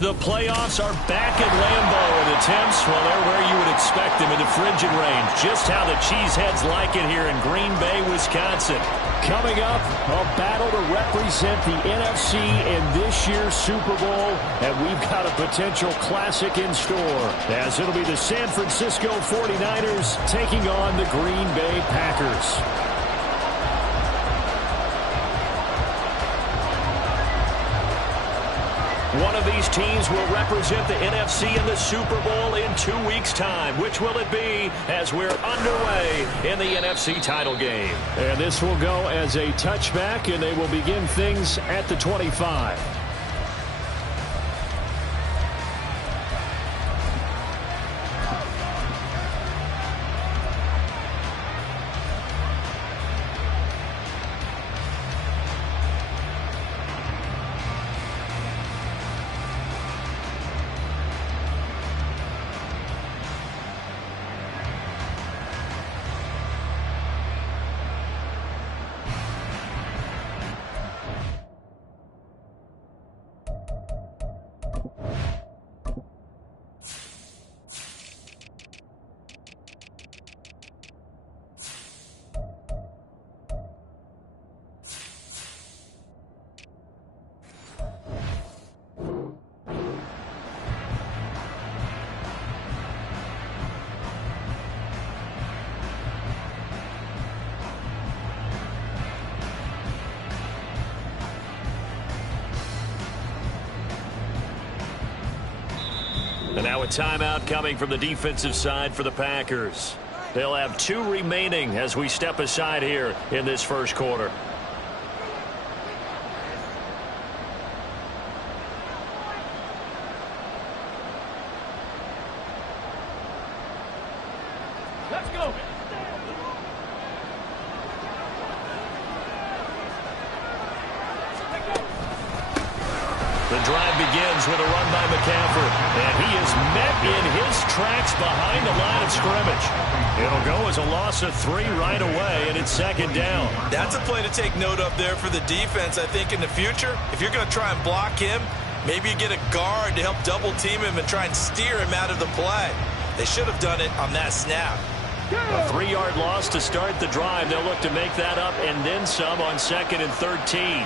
The playoffs are back at Lambeau, and the Temps, well, they're where you would expect them in the frigid rain. Just how the Cheeseheads like it here in Green Bay, Wisconsin. Coming up, a battle to represent the NFC in this year's Super Bowl, and we've got a potential classic in store, as it'll be the San Francisco 49ers taking on the Green Bay Packers. One of these teams will represent the NFC in the Super Bowl in 2 weeks' time. Which will it be as we're underway in the NFC title game? And this will go as a touchback, and they will begin things at the 25. And now a timeout coming from the defensive side for the Packers. They'll have 2 remaining as we step aside here in this first quarter. Let's go. The drive begins with a run by McCaffrey, and he is met in his tracks behind the line of scrimmage. It'll go as a loss of 3 right away, and it's second down. That's a play to take note of there for the defense. I think in the future, if you're going to try and block him, maybe you get a guard to help double team him and try and steer him out of the play. They should have done it on that snap. A 3-yard loss to start the drive. They'll look to make that up and then some on 2nd and 13.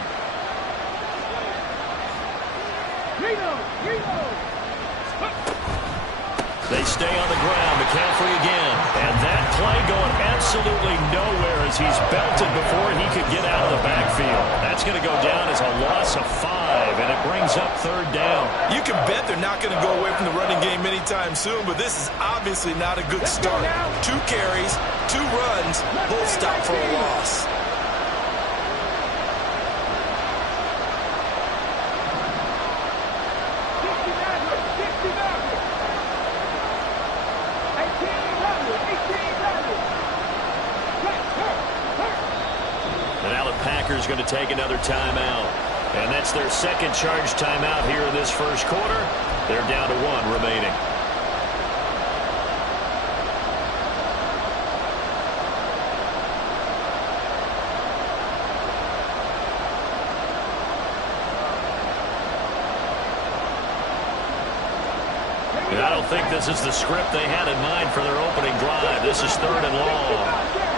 They stay on the ground. McCaffrey again. And that play going absolutely nowhere as he's belted before he could get out of the backfield. That's going to go down as a loss of 5, and it brings up 3rd down. You can bet they're not going to go away from the running game anytime soon, but this is obviously not a good start. 2 carries, 2 runs, both stop for a loss. Packers going to take another timeout. And that's their second charge timeout here in this first quarter. They're down to 1 remaining. And I don't think this is the script they had in mind for their opening drive. This is 3rd and long.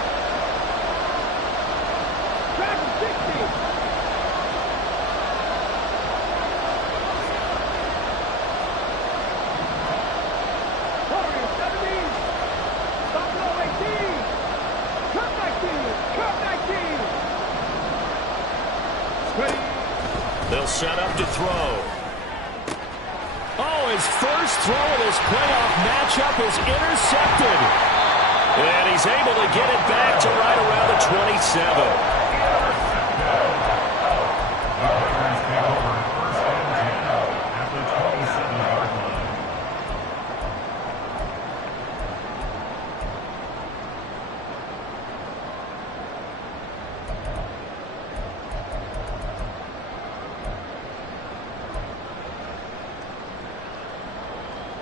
They'll set up to throw. Oh, his first throw of this playoff matchup is intercepted. And he's able to get it back to right around the 27.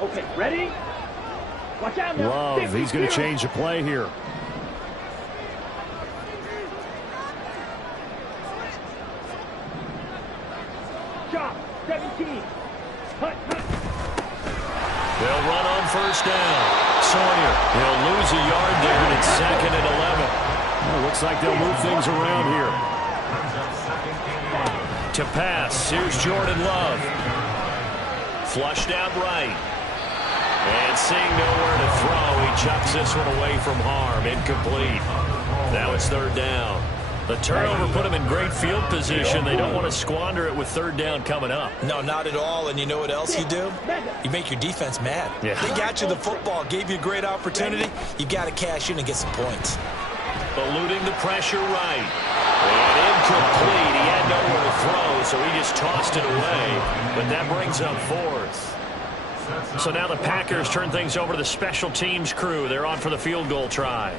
Okay, ready? Watch out now. Love, he's going to change the play here. Chop, 17. They'll run on first down. Sawyer, he'll lose a yard there, and it's 2nd and 11. Well, looks like they'll move things around here. To pass, here's Jordan Love. Flushed out right. And seeing nowhere to throw, he chucks this one away from harm. Incomplete. Now it's 3rd down. The turnover put them in great field position. They don't want to squander it with 3rd down coming up. No, not at all. And you know what else you do? You make your defense mad. Yeah. They got you the football, gave you a great opportunity. You got to cash in and get some points. Eluding the pressure right. And incomplete. He had nowhere to throw, so he just tossed it away. But that brings up 4th. So now the Packers turn things over to the special teams crew. They're on for the field goal try.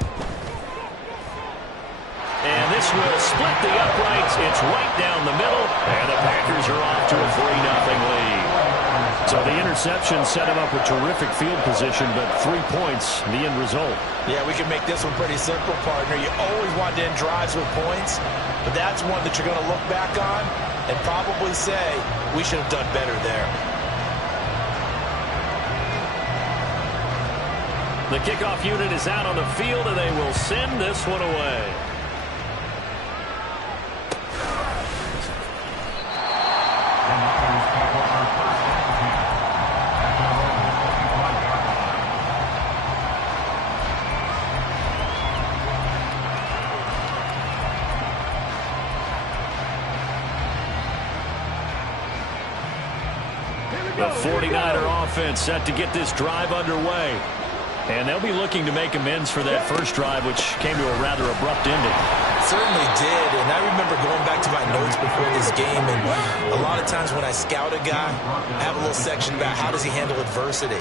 And this will split the uprights. It's right down the middle. And the Packers are off to a 3-0 lead. So the interception set him up with terrific field position, but 3 points, the end result. Yeah, we can make this one pretty simple, partner. You always want to end drives with points, but that's one that you're going to look back on and probably say, we should have done better there. The kickoff unit is out on the field, and they will send this one away. The 49er offense set to get this drive underway. And they'll be looking to make amends for that first drive, which came to a rather abrupt ending. It certainly did, and I remember going back to my notes before this game, and a lot of times when I scout a guy, I have a little section about how does he handle adversity.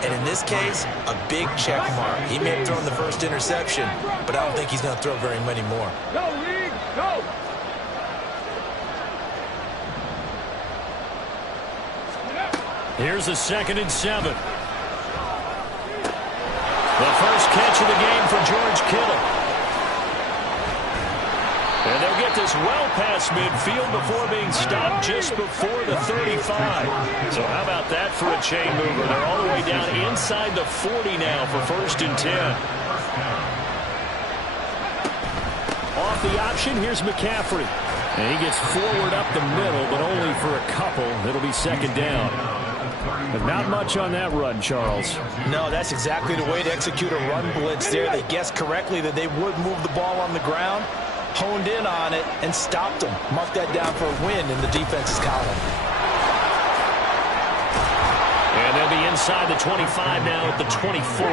And in this case, a big check mark. He may have thrown the first interception, but I don't think he's going to throw very many more. Go, League, go! Here's the 2nd and 7. The first catch of the game for George Kittle. And they'll get this well past midfield before being stopped just before the 35. So how about that for a chain mover? They're all the way down inside the 40 now for 1st and 10. Off the option, here's McCaffrey. And he gets forward up the middle, but only for a couple. It'll be 2nd down. But not much on that run, Charles. No, that's exactly the way to execute a run blitz there. They guessed correctly that they would move the ball on the ground, honed in on it, and stopped them. Mark that down for a win in the defense's column. And they'll be inside the 25 now at the 24.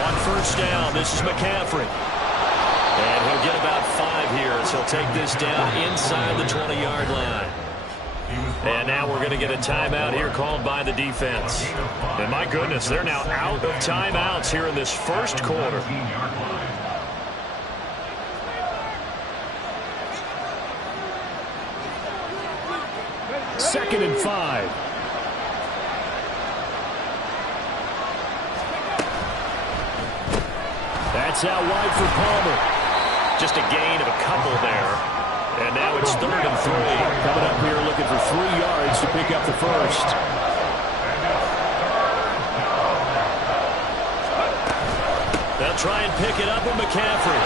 On first down, this is McCaffrey. And he'll get about 5 here as he'll take this down inside the 20-yard line. And now we're going to get a timeout here called by the defense. And my goodness, they're now out of timeouts here in this first quarter. Second and 5. That's out wide for Palmer. Just a gain of a couple there. And now it's 3rd and 3. Coming up here looking for 3 yards to pick up the first. They'll try and pick it up with McCaffrey.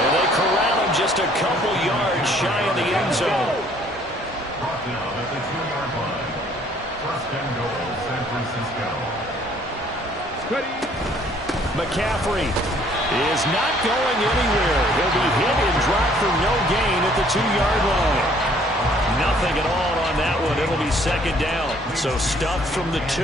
And they corral him just a couple yards shy of the end zone. Brought down at the 2-yard line. 1st and goal, San Francisco. McCaffrey is not going anywhere. He'll be hit and dropped for no gain at the 2-yard line. Nothing at all on that one. It'll be 2nd down. So stuffed from the 2.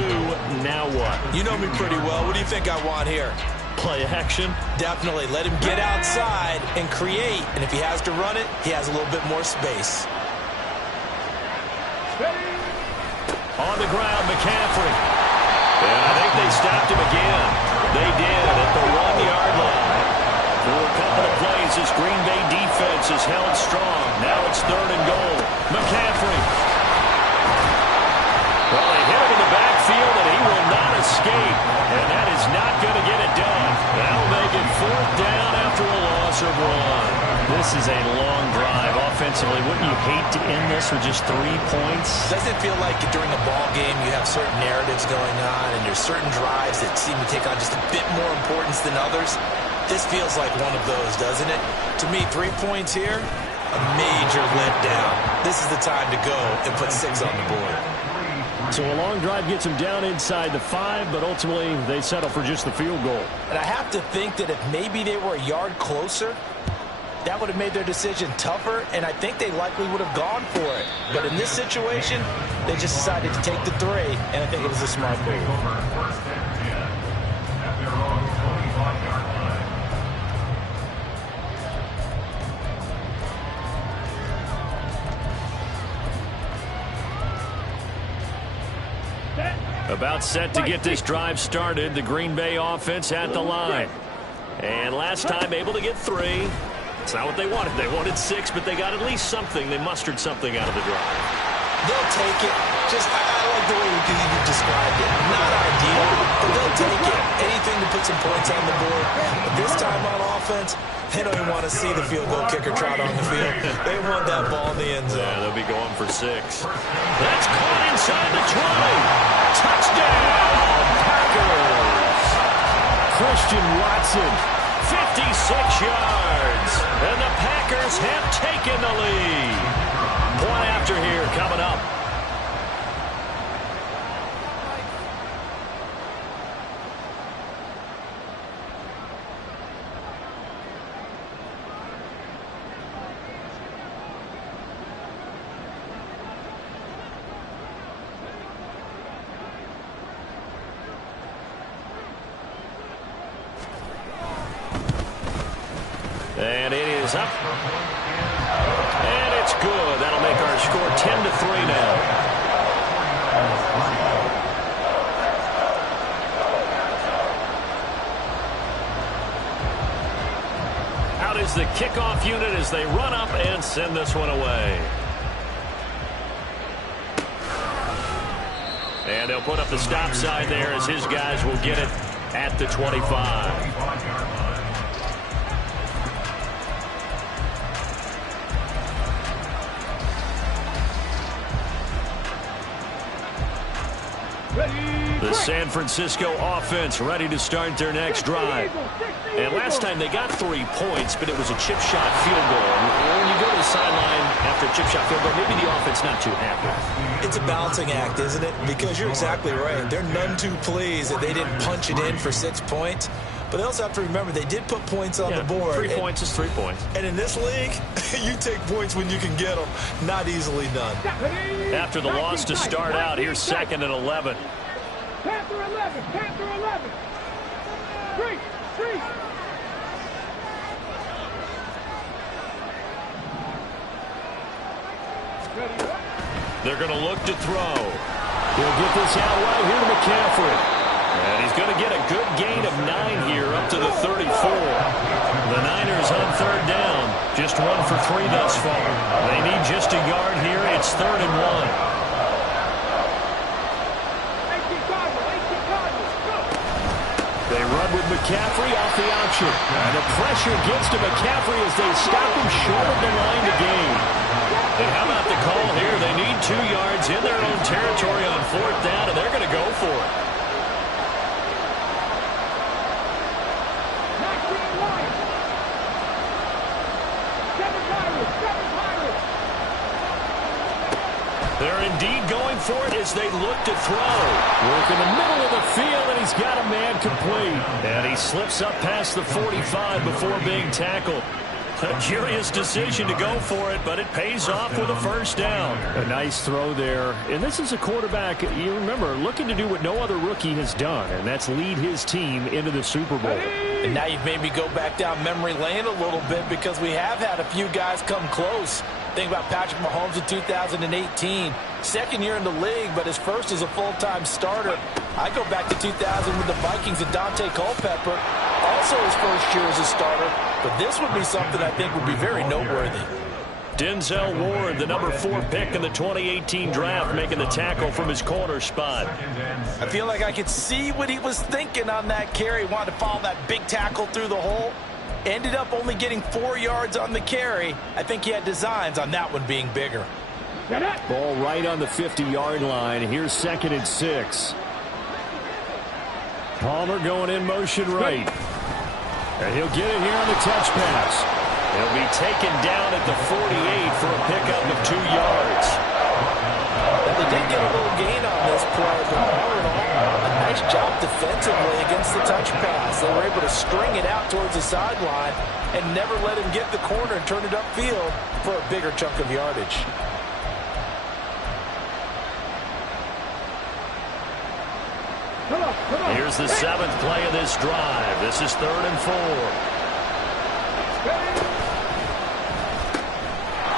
Now what? You know me pretty well. What do you think I want here? Play action? Definitely. Let him get outside and create. And if he has to run it, he has a little bit more space. On the ground, McCaffrey. And I think they stopped him again. They did at the 1-yard line. For a couple of plays, this Green Bay defense is held strong. Now it's 3rd and goal. McCaffrey. Well, they hit him in the backfield, and he will not escape. And that is not going to get it done. That'll make it 4th down after a loss of 1. This is a long drive offensively. Wouldn't you hate to end this with just 3 points? Doesn't it feel like during a ball game you have certain narratives going on and there's certain drives that seem to take on just a bit more importance than others? This feels like one of those, doesn't it? To me, 3 points here, a major letdown. This is the time to go and put 6 on the board. So a long drive gets them down inside the 5, but ultimately they settle for just the field goal. And I have to think that if maybe they were a yard closer, that would have made their decision tougher, and I think they likely would have gone for it. But in this situation, they just decided to take the 3, and I think it was a smart move. First and 10 at their own 25-yard line. About set to get this drive started. The Green Bay offense at the line. And last time able to get 3. It's not what they wanted. They wanted 6, but they got at least something. They mustered something out of the drive. They'll take it. I like the way you described it. Not ideal, but they'll take it. Anything to put some points on the board. But this time on offense, they don't even want to see the field goal kicker trot on the field. They want that ball in the end zone. Yeah, they'll be going for 6. That's caught inside the 20. Touchdown, Packers. Christian Watson, 56 yards. And the Packers have taken the lead. Point after here coming up. And it is up. And it's good. That'll make our score 10-3 now. Out is the kickoff unit as they run up and send this one away. And they'll put up the stop sign there as his guys will get it at the 25. The San Francisco offense ready to start their next drive. And last time they got 3 points, but it was a chip shot field goal. And when you go to the sideline after a chip shot field goal, maybe the offense not too happy. It's a balancing act, isn't it? Because you're exactly right. They're none too pleased that they didn't punch it in for 6 points. But they also have to remember they did put points on the board. 3 points is 3 points. And in this league, you take points when you can get them. Not easily done. After the loss to start out, here's 2nd and 11. Panther 11, Panther 11. 3. They're going to look to throw. He'll get this out right here to McCaffrey. And he's going to get a good gain of 9 here up to the 34. The Niners on 3rd down. Just 1 for 3 thus far. They need just a yard here. It's 3rd and 1. They run with McCaffrey off the option. And the pressure gets to McCaffrey as they stop him short of the line to gain. And how about the call here? They need 2 yards in their own territory on 4th down, and they're going to go for it. They're indeed going for it as they look to throw. Work in the middle of the field, and he's got a man complete. And he slips up past the 45 before being tackled. A curious decision to go for it, but it pays off with a 1st down. A nice throw there. And this is a quarterback, you remember, looking to do what no other rookie has done, and that's lead his team into the Super Bowl. And now you've made me go back down memory lane a little bit because we have had a few guys come close. Think about Patrick Mahomes in 2018. 2nd year in the league, but his first as a full-time starter. I go back to 2000 with the Vikings and Dante Culpepper. Also his first year as a starter. But this would be something I think would be very noteworthy. Denzel Ward, the number 4 pick in the 2018 draft, making the tackle from his corner spot. I feel like I could see what he was thinking on that carry. He wanted to follow that big tackle through the hole. Ended up only getting 4 yards on the carry. I think he had designs on that one being bigger. Ball right on the 50-yard line. Here's 2nd and 6. Palmer going in motion right. And he'll get it here on the touch pass. He'll be taken down at the 48 for a pickup of 2 yards. And they did get a little gain on this play, but all in all, a nice job defensively against the touch pass. They were able to string it out towards the sideline and never let him get the corner and turn it upfield for a bigger chunk of yardage. Here's the 7th play of this drive. This is 3rd and 4.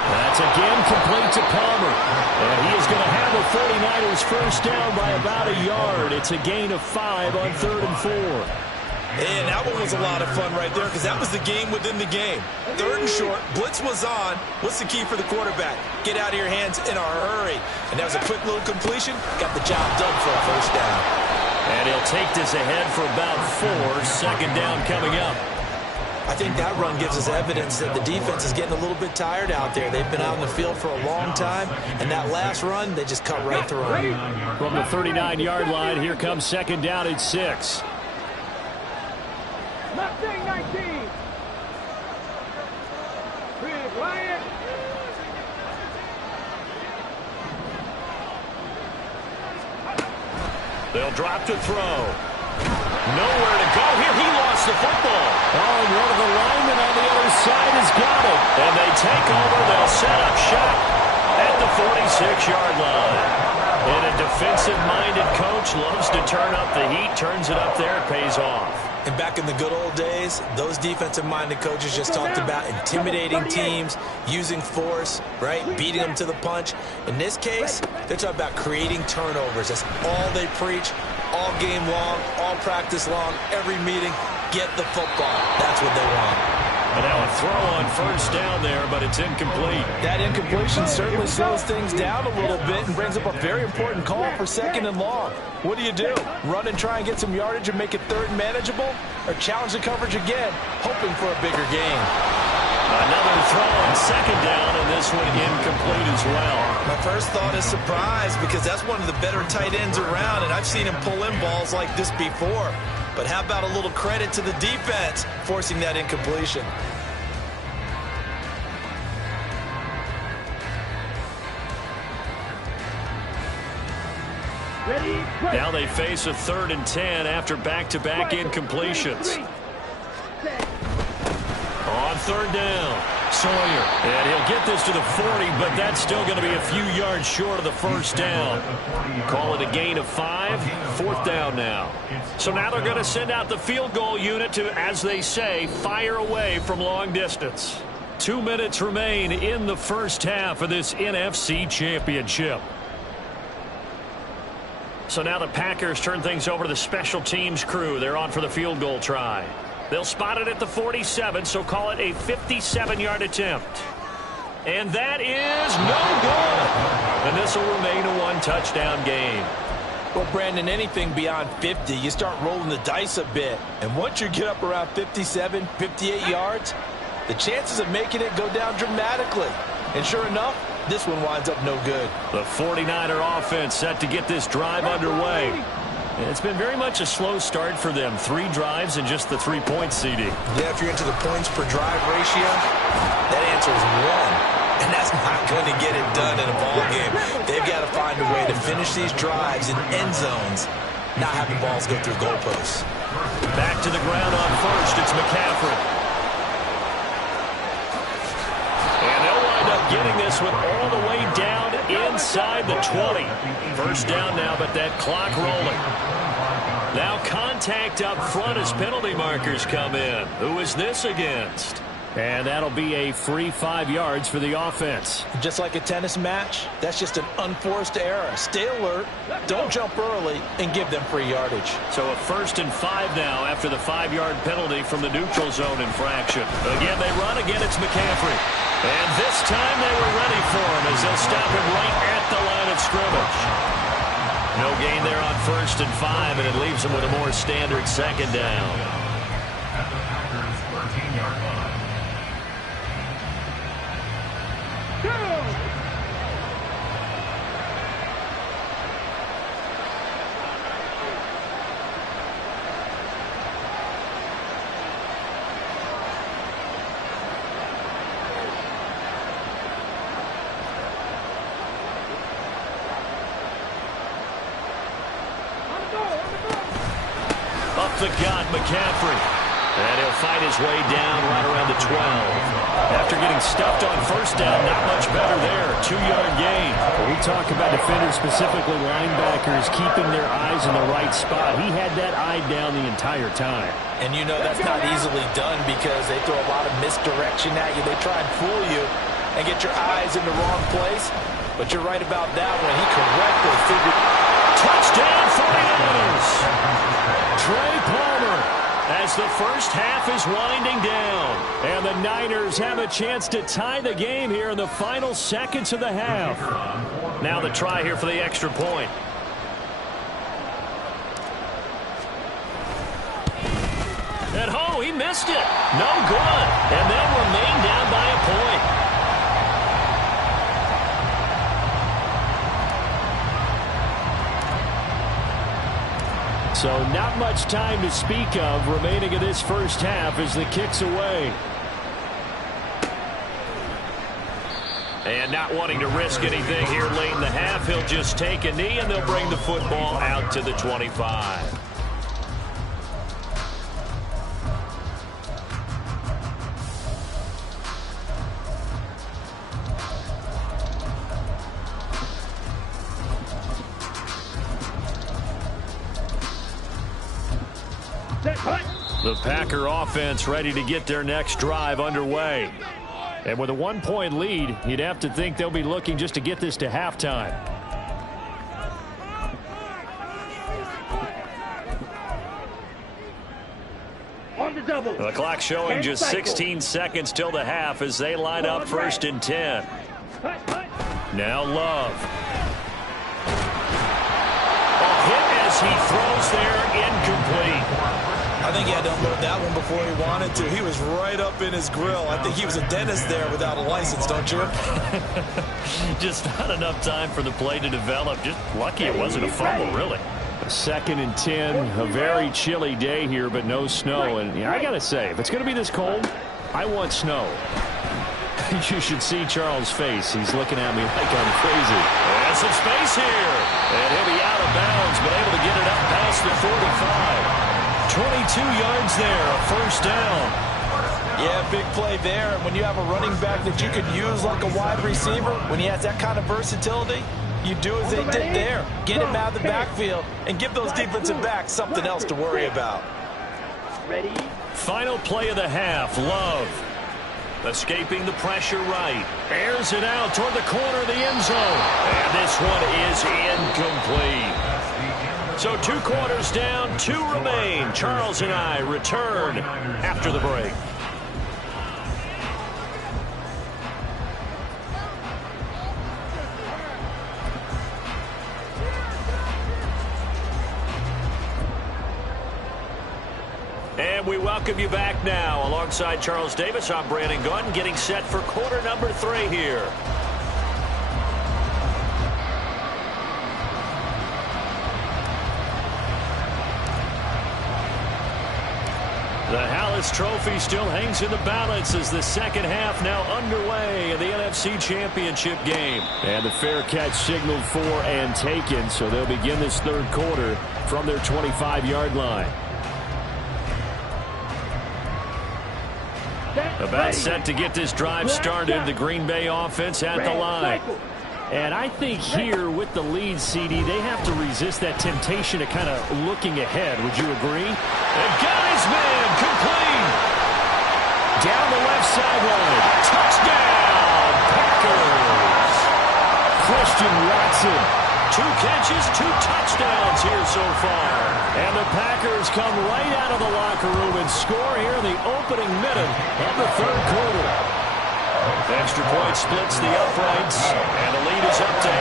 That's again complete to Palmer. And he is going to have the 49ers first down by about a yard. It's a gain of 5 on 3rd and 4. And that one was a lot of fun right there because that was the game within the game. 3rd and short, blitz was on. What's the key for the quarterback? Get out of your hands in a hurry. And that was a quick little completion. Got the job done for a first down. And he'll take this ahead for about 4. 2nd down coming up. I think that run gives us evidence that the defense is getting a little bit tired out there. They've been out in the field for a long time, and that last run, they just cut right through them. From the 39-yard line, here comes 2nd down at 6. Mustang 19. Big Lion. They'll drop to throw. Nowhere to go here. He lost the football. Oh, and one of the linemen on the other side has got it. And they take over. They'll set up shop at the 46-yard line. And a defensive-minded coach loves to turn up the heat, turns it up there, it pays off. And back in the good old days, those defensive-minded coaches just talked about intimidating teams, using force, right, beating them to the punch. In this case, they're talking about creating turnovers. That's all they preach, all game long, all practice long, every meeting. Get the football. That's what they want. And now a throw on first down there, but it's incomplete. That incompletion certainly slows things down a little bit and brings up a very important call for 2nd and long. What do? Run and try and get some yardage and make it 3rd and manageable? Or challenge the coverage again, hoping for a bigger gain? Another throw on 2nd down, and this one incomplete as well. My first thought is surprise because that's one of the better tight ends around, and I've seen him pull in balls like this before. But how about a little credit to the defense forcing that incompletion? Now they face a 3rd and 10 after back-to-back incompletions. On 3rd down, Sawyer. And he'll get this to the 40, but that's still going to be a few yards short of the first down. Call it a gain of 5. 4th down now. So now they're going to send out the field goal unit to, as they say, fire away from long distance. 2 minutes remain in the first half of this NFC Championship. So now the Packers turn things over to the special teams crew. They're on for the field goal try. They'll spot it at the 47, so call it a 57-yard attempt. And that is no good. And this will remain a 1-touchdown game. Well, Brandon, anything beyond 50, you start rolling the dice a bit. And once you get up around 57, 58 yards, the chances of making it go down dramatically. And sure enough, this one winds up no good. The 49er offense set to get this drive underway. And it's been very much a slow start for them. 3 drives and just the 3-point CD. Yeah, if you're into the points per drive ratio, that answer is 1. And that's not going to get it done in a ball game. They've got to find a way to finish these drives in end zones, not having balls go through goalposts. Back to the ground on first. It's McCaffrey. Getting this one all the way down inside the 20. First down now, but that clock rolling. Now contact up front as penalty markers come in. Who is this against? And that'll be a free 5 yards for the offense. Just like a tennis match, that's just an unforced error. Stay alert, don't jump early, and give them free yardage. So a 1st and 5 now after the 5-yard penalty from the neutral zone infraction. Again, they run. Again, it's McCaffrey. And this time they were ready for him as they'll stop him right at the line of scrimmage. No gain there on 1st and 5, and it leaves them with a more standard 2nd down. At the Packers' 13. 15-yard line. Up the gut, McCaffrey. And he'll fight his way down right around the 12. After getting stuffed on first down, not much better there. 2-yard gain. When we talk about defenders, specifically linebackers, keeping their eyes in the right spot. He had that eye down the entire time. And you know that's not easily done because they throw a lot of misdirection at you. They try and fool you and get your eyes in the wrong place. But you're right about that one. He correctly figured. Touchdown 49ers! Trey Palmer as the first half is winding down. And the Niners have a chance to tie the game here in the final seconds of the half. Now the try here for the extra point. And oh, he missed it. No good. And they'll remain down by a point. So not much time to speak of remaining in this first half as the kick's away. And not wanting to risk anything here late in the half, he'll just take a knee and they'll bring the football out to the 25. The Packer offense ready to get their next drive underway. And with a 1-point lead, you'd have to think they'll be looking just to get this to halftime. On the double. The clock showing just 16 seconds till the half as they line up 1st and 10. Now Love. A hit as he throws there, incomplete. I think he had to unload that one before he wanted to. He was right up in his grill. I think he was a dentist there without a license, don't you? Just not enough time for the play to develop. Just lucky it wasn't a fumble, really. 2nd and 10, a very chilly day here, but no snow. And I got to say, if it's going to be this cold, I want snow. You should see Charles' face. He's looking at me like I'm crazy. And some space here. And he'll be out of bounds, but able to get it up past the 45. 22 yards there, a first down. Yeah, big play there. And when you have a running back that you could use like a wide receiver, when he has that kind of versatility, you do as they did there. Get him out of the backfield and give those defensive backs something else to worry about. Ready? Final play of the half, Love. Escaping the pressure right. Airs it out toward the corner of the end zone. And this one is incomplete. So 2 quarters down, 2 remain. Charles and I return after the break. And we welcome you back now. Alongside Charles Davis, I'm Brandon Gunn, getting set for quarter number 3 here. The Hallis Trophy still hangs in the balance as the second half now underway in the NFC Championship game. And the fair catch signaled for and taken, so they'll begin this 3rd quarter from their 25-yard line. About set to get this drive started. The Green Bay offense at the line. And I think here with the lead, CD, they have to resist that temptation to kind of looking ahead. Would you agree? And got his man complete. Down the left sideline. Touchdown, Packers. Christian Watson. 2 catches, 2 touchdowns here so far. And the Packers come right out of the locker room and score here in the opening minute of the 3rd quarter. Extra point splits the uprights, and the lead is up to 8.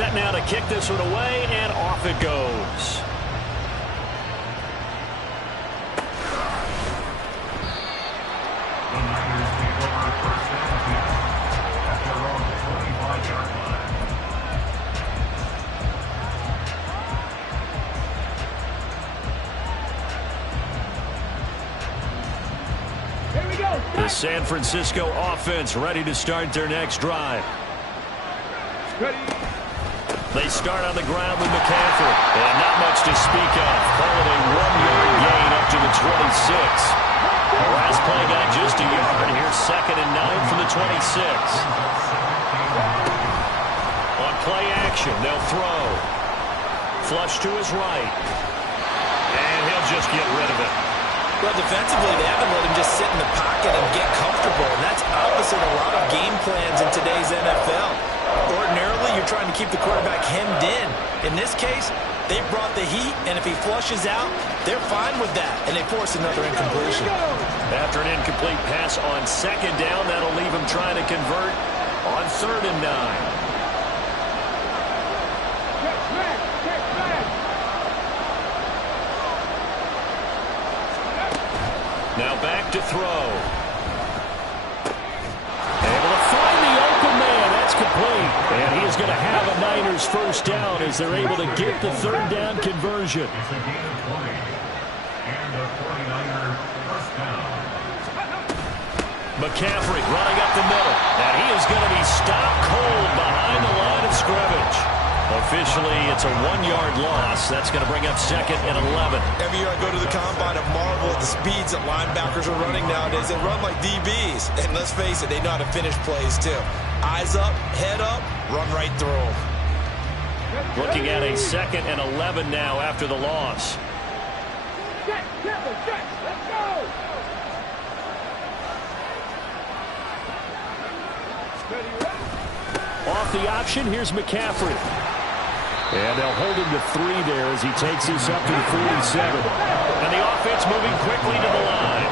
set now to kick this one away, and off it goes. The Niners take over first and 10 at their own 25-yard line. Here we go. The San Francisco offense ready to start their next drive. Ready. They start on the ground with McCaffrey. And not much to speak of. Call it a 1-yard gain up to the 26. The last play got just a yard. Here's 2nd and 9 from the 26. On play action, they'll throw. Flush to his right. And he'll just get rid of it. Well, defensively, they haven't let him just sit in the pocket and get comfortable, and that's opposite a lot of game plans in today's NFL. Ordinarily, you're trying to keep the quarterback hemmed in. In this case, they brought the heat, and if he flushes out, they're fine with that, and they force another incompletion. After an incomplete pass on 2nd down, that'll leave him trying to convert on 3rd and 9. Now back to throw. Able to find the open man. That's complete. And he is going to have a Niners first down as they're able to get the 3rd down conversion. It's a gain of 20 and a 49er first down. McCaffrey running up the middle. And he is going to be stopped cold behind the line of scrimmage. Officially, it's a 1-yard loss. That's going to bring up 2nd and 11. Every year I go to the combine and marvel at the speeds that linebackers are running nowadays. They run like DBs. And let's face it, they know how to finish plays too. Eyes up, head up, run right through them. Looking at a 2nd and 11 now after the loss. Check, check, let's go. Off the option, here's McCaffrey. And they'll hold him to 3 there as he takes this up to the 47. And the offense moving quickly to the line.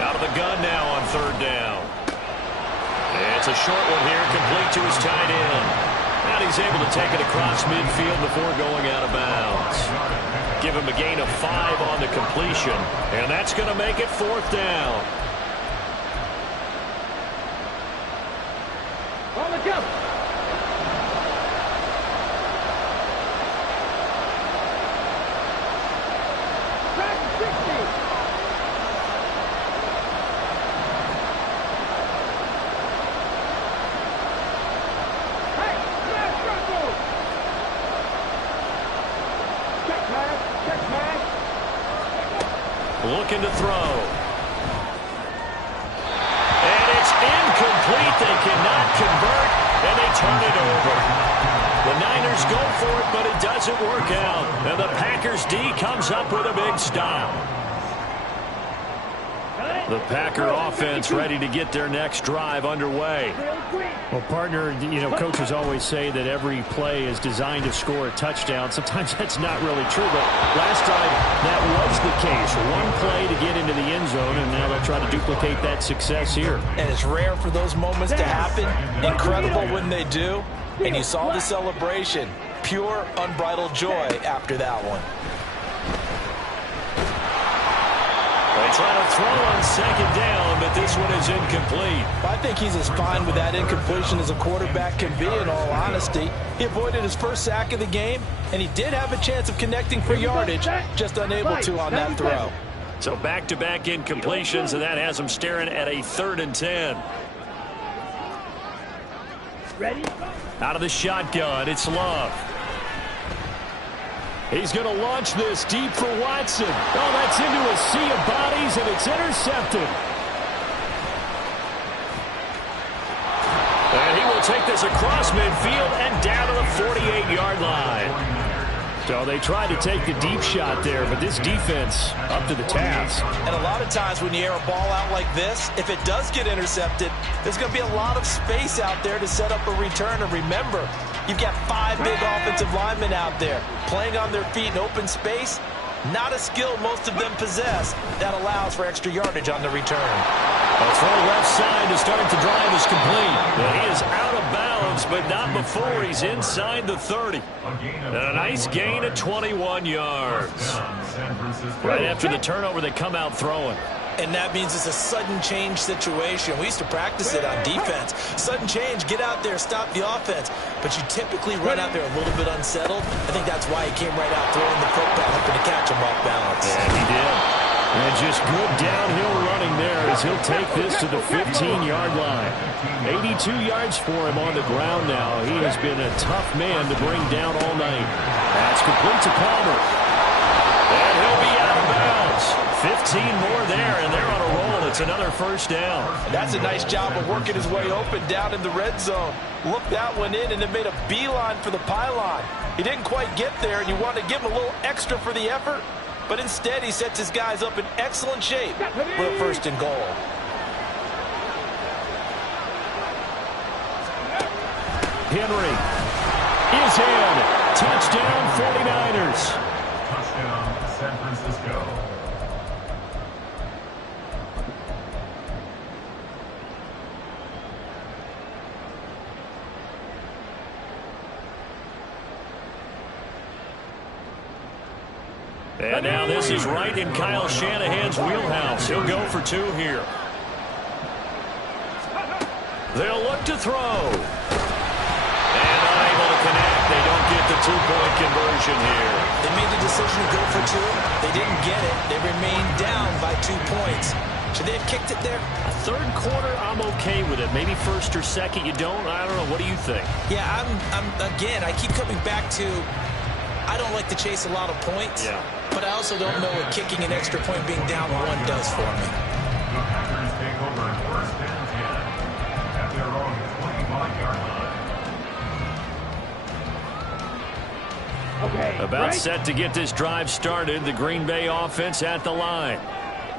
Out of the gun now on 3rd down. It's a short one here, complete to his tight end. And he's able to take it across midfield before going out of bounds. Give him a gain of 5 on the completion, and that's going to make it 4th down. On the jump. Looking to throw. And it's incomplete. They cannot convert, and they turn it over. The Niners go for it, but it doesn't work out. And the Packers D comes up with a big stop. The Packer offense ready to get their next drive underway. Well, partner, you know, coaches always say that every play is designed to score a touchdown. Sometimes that's not really true, but last time that was the case. One play to get into the end zone, and now they'll try to duplicate that success here. And it's rare for those moments to happen. Incredible when they do. And you saw the celebration. Pure, unbridled joy after that one. They try to throw on 2nd down, but this one is incomplete. I think he's as fine with that incompletion as a quarterback can be, in all honesty. He avoided his first sack of the game, and he did have a chance of connecting for yardage, just unable to on that throw. So back-to-back incompletions, and that has him staring at a 3rd and 10. Ready? Out of the shotgun, it's Love. He's going to launch this deep for Watson. Oh, that's into a sea of bodies, and it's intercepted. And he will take this across midfield and down to the 48-yard line. So they tried to take the deep shot there, but this defense up to the task. And a lot of times when you air a ball out like this, if it does get intercepted, there's going to be a lot of space out there to set up a return. And remember, you've got 5 big offensive linemen out there playing on their feet in open space. Not a skill most of them possess that allows for extra yardage on the return. A throw left side to start the drive is complete. And he is out of bounds, but not before he's inside the 30. And a nice gain of 21 yards. Right after the turnover, they come out throwing. And that means it's a sudden change situation. We used to practice it on defense. Sudden change, get out there, stop the offense. But you typically run out there a little bit unsettled. I think that's why he came right out throwing the football, hoping to catch him off balance. And he did. And just good downhill running there as he'll take this to the 15-yard line. 82 yards for him on the ground now. He has been a tough man to bring down all night. That's complete to Palmer. And he'll be out of bounds. 15 more there, and they're on a roll. It's another first down. And that's a nice job of working his way open down in the red zone. Looked that one in and then made a beeline for the pylon. He didn't quite get there, and you want to give him a little extra for the effort. But instead, he sets his guys up in excellent shape for a first and goal. Henry is in. Touchdown, 49ers. Touchdown, San Francisco. And now this is right in Kyle Shanahan's wheelhouse. He'll go for 2 here. They'll look to throw. And unable to connect. They don't get the 2-point conversion here. They made the decision to go for 2. They didn't get it. They remained down by 2 points. Should they have kicked it there? A third quarter, I'm okay with it. Maybe first or second, you don't. I don't know. What do you think? Yeah, again, I keep coming back to I don't like to chase a lot of points. Yeah. But I also don't know what kicking an extra point being down 1 does for me. The Packers take over first and 10 at their own 25-yard line. Okay. About set to get this drive started. The Green Bay offense at the line.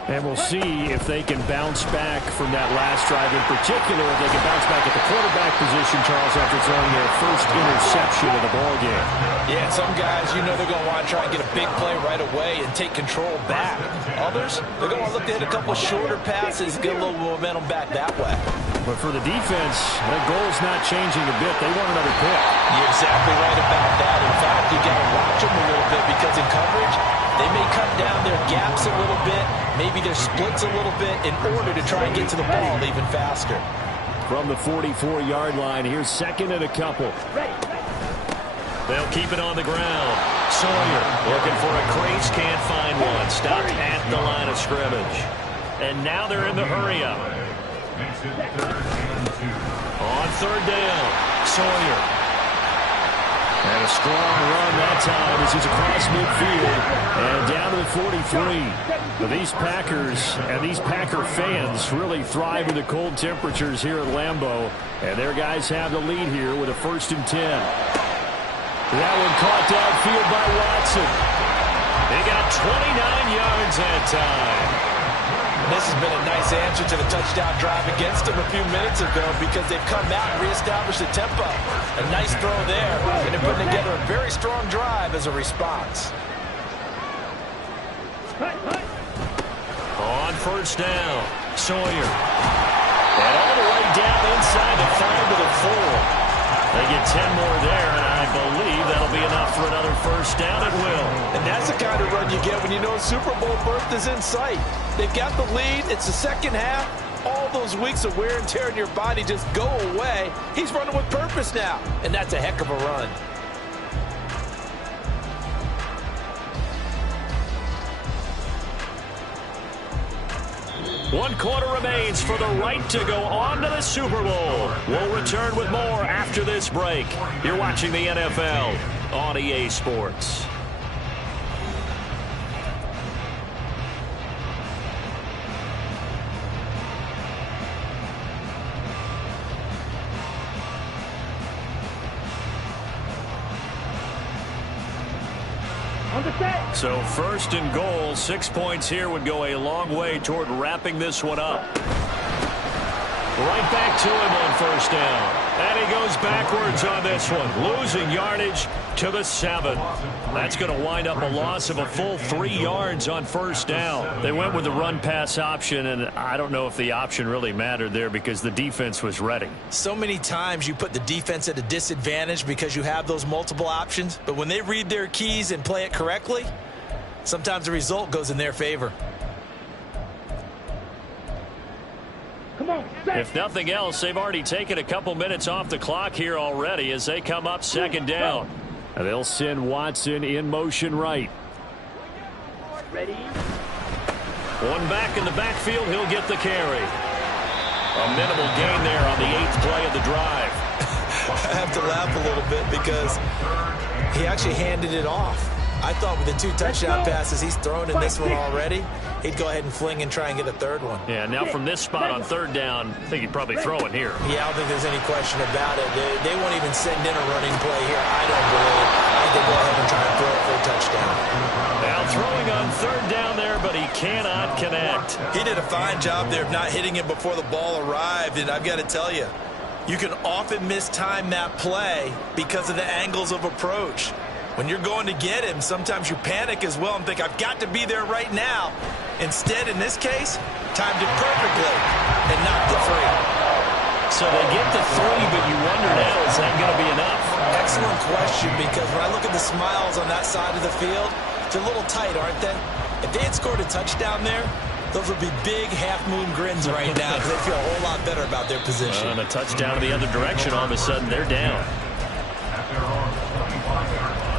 And we'll see if they can bounce back from that last drive in particular. If they can bounce back at the quarterback position, Charles, after throwing their first interception of the ballgame. Yeah, some guys, you know they're going to want to try and get a big play right away and take control back. Others, they're going to look to hit a couple shorter passes, get a little momentum back that way. But for the defense, that goal's not changing a bit. They want another pick. You're exactly right about that. In fact, you got to watch them a little bit because in coverage, they may cut down their gaps a little bit, maybe their splits a little bit in order to try and get to the ball even faster. From the 44-yard line, here's second and a couple. They'll keep it on the ground. Sawyer looking for a crease, can't find one. Stopped at the line of scrimmage. And now they're in the hurry-up. Makes it 3rd and 2. On 3rd down, Sawyer. And a strong run that time as he's across midfield and down to the 43. But these Packers and these Packer fans really thrive in the cold temperatures here at Lambeau. And their guys have the lead here with a 1st and 10. That one caught downfield by Watson. They got 29 yards that time. This has been a nice answer to the touchdown drive against them a few minutes ago because they've come out and reestablished the tempo. A nice throw there, and they're putting together a very strong drive as a response. On 1st down, Sawyer. And all the way down inside the 5 to the 4. They get 10 more there, and I believe that'll be enough for another 1st down at will. And that's the kind of run you get when you know Super Bowl berth is in sight. They've got the lead. It's the second half. All those weeks of wear and tear in your body just go away. He's running with purpose now, and that's a heck of a run. One quarter remains for the right to go on to the Super Bowl. We'll return with more after this break. You're watching the NFL on EA Sports. On the set. So first and goal, 6 points here would go a long way toward wrapping this one up. Right back to him on first down. And he goes backwards on this one, losing yardage to the 7. That's going to wind up a loss of a full 3 yards on first down. They went with the run-pass option, and I don't know if the option really mattered there because the defense was ready. So many times you put the defense at a disadvantage because you have those multiple options, but when they read their keys and play it correctly, sometimes the result goes in their favor. If nothing else, they've already taken a couple minutes off the clock here already as they come up second down. And they'll send Watson in motion right. Ready. One back in the backfield, he'll get the carry. A minimal gain there on the 8th play of the drive. I have to laugh a little bit because he actually handed it off. I thought with the 2 touchdown passes he's thrown in this one already, he'd go ahead and fling and try and get a 3rd one. Yeah, now from this spot on 3rd down, I think he'd probably throw it here. Yeah, I don't think there's any question about it. They won't even send in a running play here, I don't believe. I think they'll go ahead and try and throw it for a touchdown. Now throwing on 3rd down there, but he cannot connect. He did a fine job there of not hitting him before the ball arrived, and I've got to tell you, you can often mistime that play because of the angles of approach. When you're going to get him, sometimes you panic as well and think, I've got to be there right now. Instead, in this case, timed it perfectly and knocked it free. So they get the 3, but you wonder now, is that going to be enough? Excellent question, because when I look at the smiles on that side of the field, they're a little tight, aren't they? If they had scored a touchdown there, those would be big half-moon grins right now because they feel a whole lot better about their position. And a touchdown in the other direction, all of a sudden they're down. At their own 25-yard line.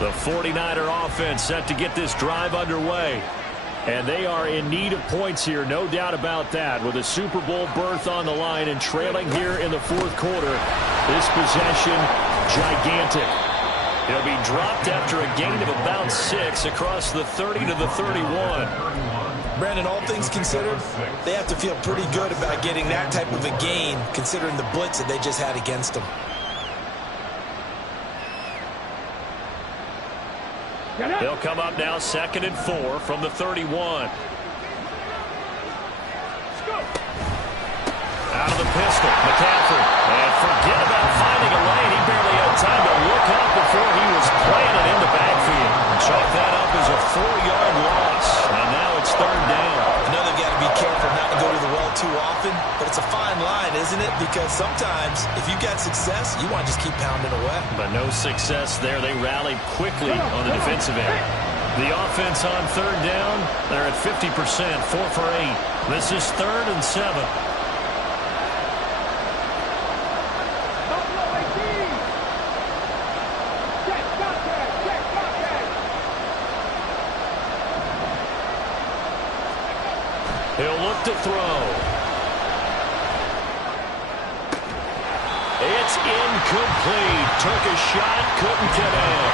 The 49er offense set to get this drive underway. And they are in need of points here, no doubt about that. With a Super Bowl berth on the line and trailing here in the 4th quarter, this possession, gigantic. He'll be dropped after a gain of about 6 across the 30 to the 31. Brandon, all things considered, they have to feel pretty good about getting that type of a gain, considering the blitz that they just had against them. They'll come up now 2nd and 4 from the 31. Out of the pistol, McCaffrey. And forget about finding a lane. He barely had time to look up before he was planted in the backfield. Chalk that up as a 4-yard loss. And now it's 3rd down. I know they've got to be careful not to go to the well too often, but it's a fine line, isn't it? Because sometimes, if you've got success, you want to just keep pounding away. But no success there. They rallied quickly on the defensive end. The offense on 3rd down, they're at 50%, 4 for 8. This is 3rd and 7. He'll look to throw. It's incomplete. Took a shot, couldn't get in.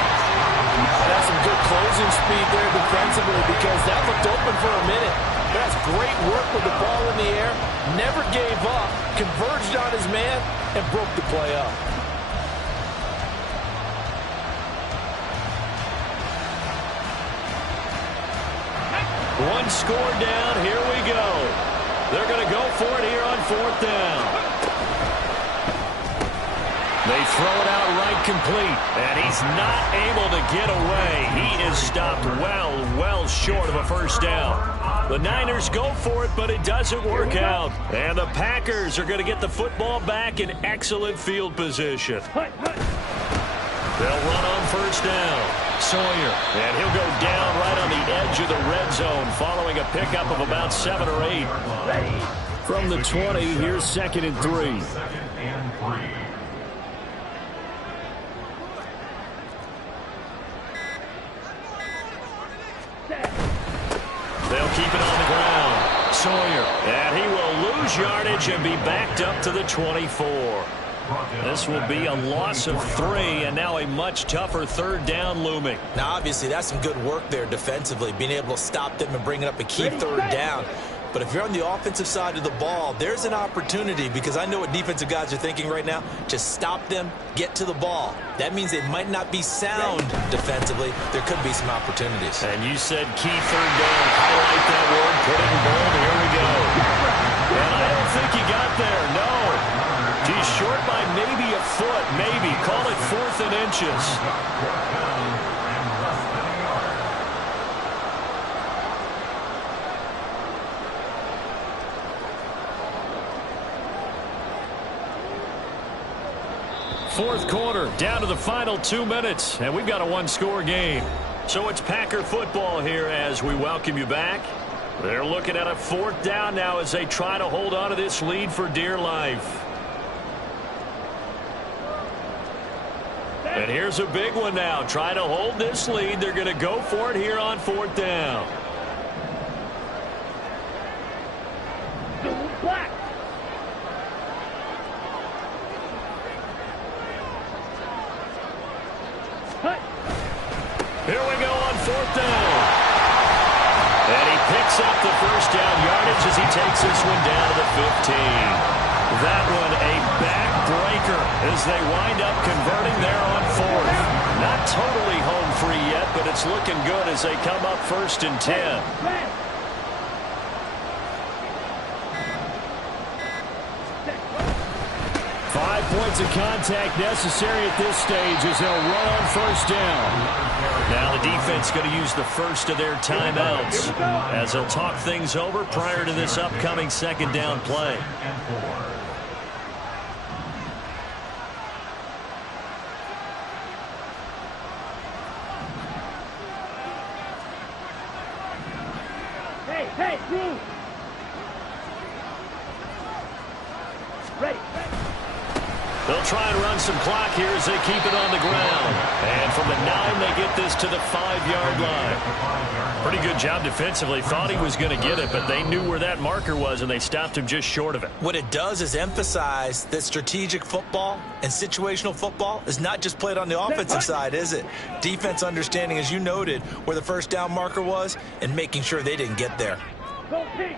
That's some good closing speed there defensively because that looked open for a minute. That's great work with the ball in the air. Never gave up, converged on his man, and broke the play up. One score down. Here we go. They're going to go for it here on 4th down. They throw it out right complete, and he's not able to get away. He is stopped well short of a first down. The Niners go for it, but it doesn't work out. And the Packers are going to get the football back in excellent field position. They'll run on first down. Sawyer, and he'll go down right on the edge of the red zone following a pickup of about 7 or 8. From the 20, here's 2nd and 3. 2nd and 3. They'll keep it on the ground. Sawyer, and he will lose yardage and be backed up to the 24. This will be a loss of 3, and now a much tougher third down looming. Now, obviously, that's some good work there defensively, being able to stop them and bring it up a key third down. But if you're on the offensive side of the ball, there's an opportunity, because I know what defensive guys are thinking right now. Just stop them, get to the ball. That means they might not be sound defensively. There could be some opportunities. And you said key third down. Highlight that word, put it in bold. Here we go. And I don't think he got there, no. He's short by maybe a foot, maybe. Call it 4th and inches. Fourth quarter, down to the final 2 minutes, and we've got a one-score game. So it's Packer football here as we welcome you back. They're looking at a 4th down now as they try to hold on to this lead for dear life. And here's a big one now. Trying to hold this lead. They're going to go for it here on 4th down. Black. Here we go on 4th down. And he picks up the first down yardage as he takes this one down to the 15. That one a backbreaker as they wind up converting there on 4th. Not totally home free yet, but it's looking good as they come up 1st and 10. 5 points of contact necessary at this stage as they'll run on 1st down. Now the defense going to use the first of their timeouts as they'll talk things over prior to this upcoming 2nd down play. Hey, move. Ready. They'll try and run some clock here as they keep it on the ground. And from the 9, they get this to the 5-yard line. Pretty good job defensively. Thought he was going to get it, but they knew where that marker was, and they stopped him just short of it. What it does is emphasize that strategic football and situational football is not just played on the offensive side, is it? Defense understanding, as you noted, where the first down marker was and making sure they didn't get there. Go Pete.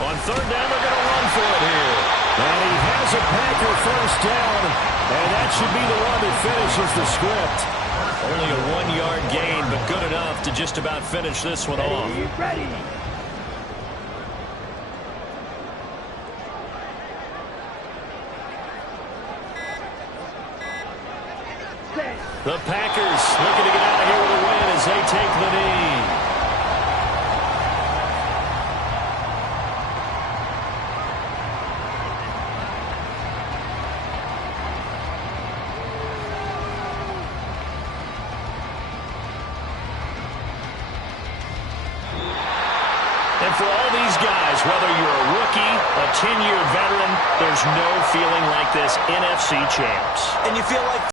On 3rd down, they're going to run for it here. And he has a Packer 1st down, and that should be the one that finishes the script. Only a 1-yard gain, but good enough to just about finish this one off. Ready. The Packers looking to get out of here with a win as they take the knee. And for all these guys, whether you're a rookie, a 10-year veteran, there's no feeling like this NFC champs. And you feel like